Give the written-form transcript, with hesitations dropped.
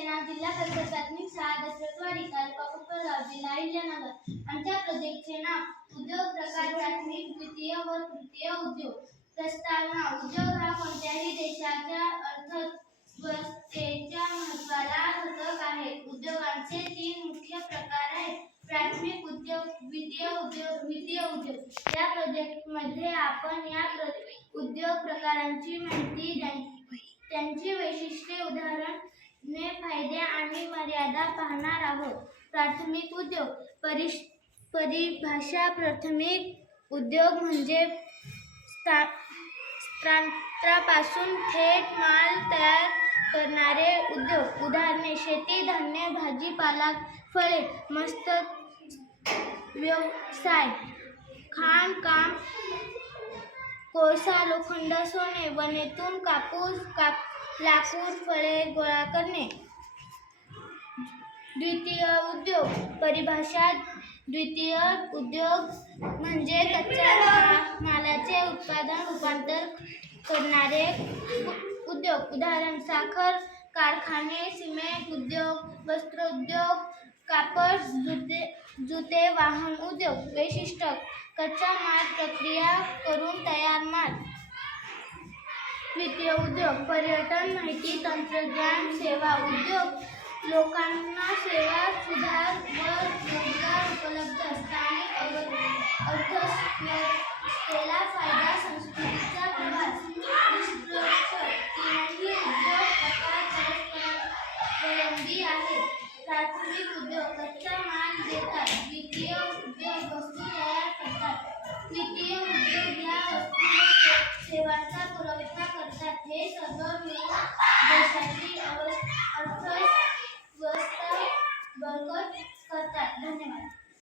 प्रोजेक्टचे नाव जिल्हा परिषद प्राथमिक शाळा दशरथवाडी तालुका कोपरगाव जिल्हा अहिल्यानगर। आमच्या प्रोजेक्टचे नाव उद्योग प्रकार प्राथमिक द्वितीय व तृतीय उद्योग। प्रस्तावना उद्योग हा कोणत्याही देशाच्या अर्थव्यवस्थेच्या महत्त्वाचा घटक आहे। उद्योगांचे तीन मुख्य प्रकार आहेत, प्राथमिक उद्योग, द्वितीय उद्योग, तृतीय उद्योग। या प्रोजेक्टमध्ये आपण या उद्योग प्रकारांची माहिती, त्यांची वैशिष्ट्ये, उदाहरणे, फायदे आणि मर्यादा पाहणार आहोत। प्राथमिक उद्योग परिभाषा प्राथमिक उद्योग म्हणजे स्त्रोतापासून थेट माल तयार करणारे उद्योग। उदाहरणे, शेती, धान्य, भाजीपाला, फळे, मत्स्य व्यवसाय, खाणकाम, कोळसा, लोखंड, सोने, वनेतून कापूस, लाकूड, फळे गोळा करणे। द्वितीय उद्योग परिभाषा द्वितीय उद्योग म्हणजे कच्च्या मालाचे उत्पादन रूपांतर करणारे उद्योग। उदाहरण, साखर कारखाने, सिमेंट उद्योग, वस्त्रोद्योग, कापड, जुते, वाहन उद्योग। वैशिष्ट्य: कच्चा माल प्रक्रिया करून तयार माल। तृतीय उद्योग पर्यटन, माहिती तंत्रज्ञान, सेवा उद्योग, लोकांना सेवा, सुधार व रोजगार उपलब्ध, स्थानिक अर्थव्यवस्थेला फायदा, संस्कृतीचा प्रवास। निष्कर्ष: तीनही उद्योग प्रकार परस्परावलंबी आहेत। प्राथमिक उद्योग कच्चा माल देतात, द्वितीय उद्योग वस्तू तयार करतात, तृतीय उद्योग या वस्तू व सेवांचा पुरवठा करतात। हे सर्व मिळून देशाची अर्थव्यवस्था बळकट करतात। धन्यवाद।